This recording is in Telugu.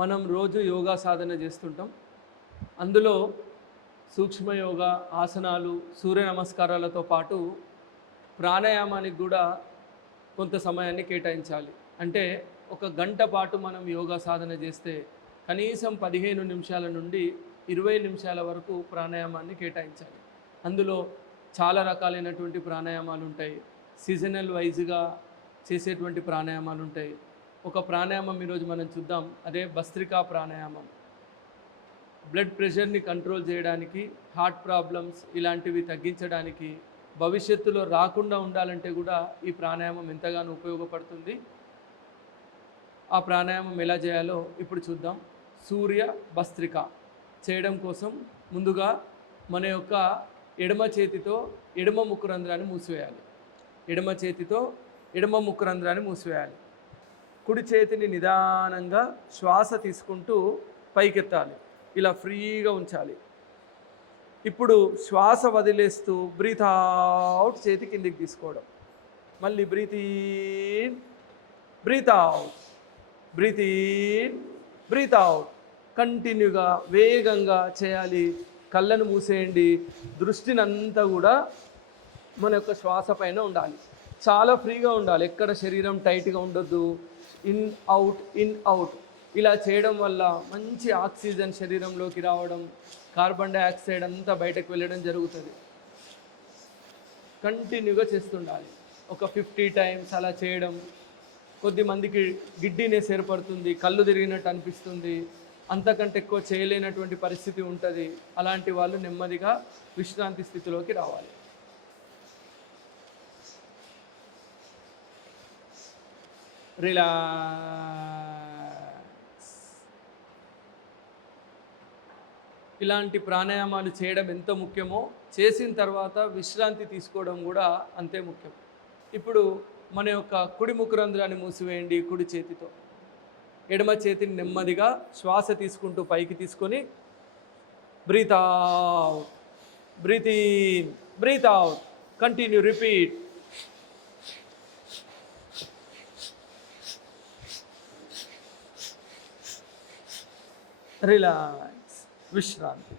మనం రోజు యోగా సాధన చేస్తుంటాం. అందులో సూక్ష్మ యోగా ఆసనాలు సూర్య నమస్కారాలతో పాటు ప్రాణాయామానికి కూడా కొంత సమయాన్ని కేటాయించాలి. అంటే ఒక గంట పాటు మనం యోగా సాధన చేస్తే కనీసం పదిహేను నిమిషాల నుండి ఇరవై నిమిషాల వరకు ప్రాణాయామాన్ని కేటాయించాలి. అందులో చాలా రకాలైనటువంటి ప్రాణాయామాలు ఉంటాయి. సీజనల్ వైజ్గా చేసేటువంటి ప్రాణాయామాలు ఉంటాయి. ఒక ప్రాణాయామం ఈరోజు మనం చూద్దాం. అదే భస్త్రికా ప్రాణాయామం. బ్లడ్ ప్రెషర్ని కంట్రోల్ చేయడానికి హార్ట్ ప్రాబ్లమ్స్ ఇలాంటివి తగ్గించడానికి భవిష్యత్తులో రాకుండా ఉండాలంటే కూడా ఈ ప్రాణాయామం ఎంతగానో ఉపయోగపడుతుంది. ఆ ప్రాణాయామం ఎలా చేయాలో ఇప్పుడు చూద్దాం. సూర్య భస్త్రిక చేయడం కోసం ముందుగా మన యొక్క ఎడమ చేతితో ఎడమ ముక్కు రంధ్రాన్ని మూసివేయాలి. ఎడమ చేతితో ఎడమ ముక్కు రంధ్రాన్ని మూసివేయాలి. కుడి చేతిని నిదానంగా శ్వాస తీసుకుంటూ పైకెత్తాలి. ఇలా ఫ్రీగా ఉంచాలి. ఇప్పుడు శ్వాస వదిలేస్తూ బ్రీత్ అవుట్ చేతి కిందికి తీసుకోవడం. మళ్ళీ breath in breath out. Breath in breath out. కంటిన్యూగా వేగంగా చేయాలి. కళ్ళను మూసేయండి. దృష్టిని అంతా కూడా మన యొక్క శ్వాస పైన ఉండాలి. చాలా ఫ్రీగా ఉండాలి. ఎక్కడ శరీరం టైట్గా ఉండొద్దు. ఇన్ అవుట్ ఇన్ అవుట్ ఇలా చేయడం వల్ల మంచి ఆక్సిజన్ శరీరంలోకి రావడం కార్బన్ డైఆక్సైడ్ అంతా బయటకు వెళ్ళడం జరుగుతుంది. కంటిన్యూగా చేస్తుండాలి. ఒక ఫిఫ్టీ టైమ్స్ అలా చేయడం కొద్ది మందికి గిడ్డినెస్ ఏర్పడుతుంది కళ్ళు తిరిగినట్టు అనిపిస్తుంది అంతకంటే ఎక్కువ చేయలేనటువంటి పరిస్థితి ఉంటుంది. అలాంటి వాళ్ళు నెమ్మదిగా విశ్రాంతి స్థితిలోకి రావాలి. రిలాక్స్ ఇలాంటి ప్రాణాయామాలు చేయడం ఎంత ముఖ్యమో? చేసిన తర్వాత విశ్రాంతి తీసుకోవడం కూడా అంతే ముఖ్యం. ఇప్పుడు మన యొక్క కుడి ముఖరంధ్రాన్ని మూసివేయండి కుడి చేతితో. ఎడమ చేతిని నెమ్మదిగా శ్వాస తీసుకుంటూ పైకి తీసుకొని breath out breath in breath out continue repeat relax. విశ్రాంతి.